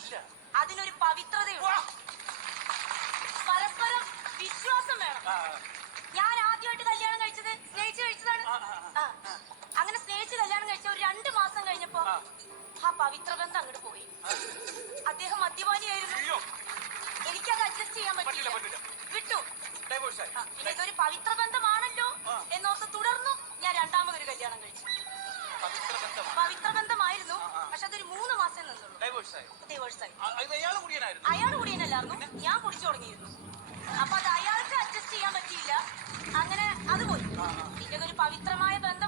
അല്ല, അതിനൊരു പവിത്രതയുണ്ട്. പരസ്പരം വിശ്വാസം വേണം. ഞാൻ ആദ്യമായിട്ട് കല്യാണം കഴിച്ചത് സ്നേഹിച്ച് കഴിച്ചതാണ്. അങ്ങനെ സ്നേഹിച്ച് കല്യാണം കഴിച്ച ഒരു 2 മാസം കഴിഞ്ഞപ്പോ ആ പവിത്ര ബന്ധം അങ്ങോട്ട് പോയി. അദ്ദേഹം മദ്യപാനിയായിരുന്നു. എനിക്കത് അഡ്ജസ്റ്റ് ചെയ്യാൻ പറ്റില്ല. വിട്ടു. പിന്നെ ഇതൊരു പവിത്ര ബന്ധമാണല്ലോ എന്നോർത്ത് തുടർന്നു ഞാൻ 2ാമതൊരു കല്യാണം കഴിച്ചു. പവിത്ര ബന്ധമായിരുന്നു, പക്ഷെ അതൊരു 3 മാസം നിന്നുള്ളൂ. ഡിവോഴ്സായി. അയാൾ കുടിയനല്ലായിരുന്നു, ഞാൻ കുടിച്ചു തുടങ്ങിയിരുന്നു. അപ്പൊ അത് അയാൾക്ക് അഡ്ജസ്റ്റ് ചെയ്യാൻ പറ്റിയില്ല. അങ്ങനെ അത് പോയി. പിന്നെ ഇതൊരു പവിത്രമായ ബന്ധം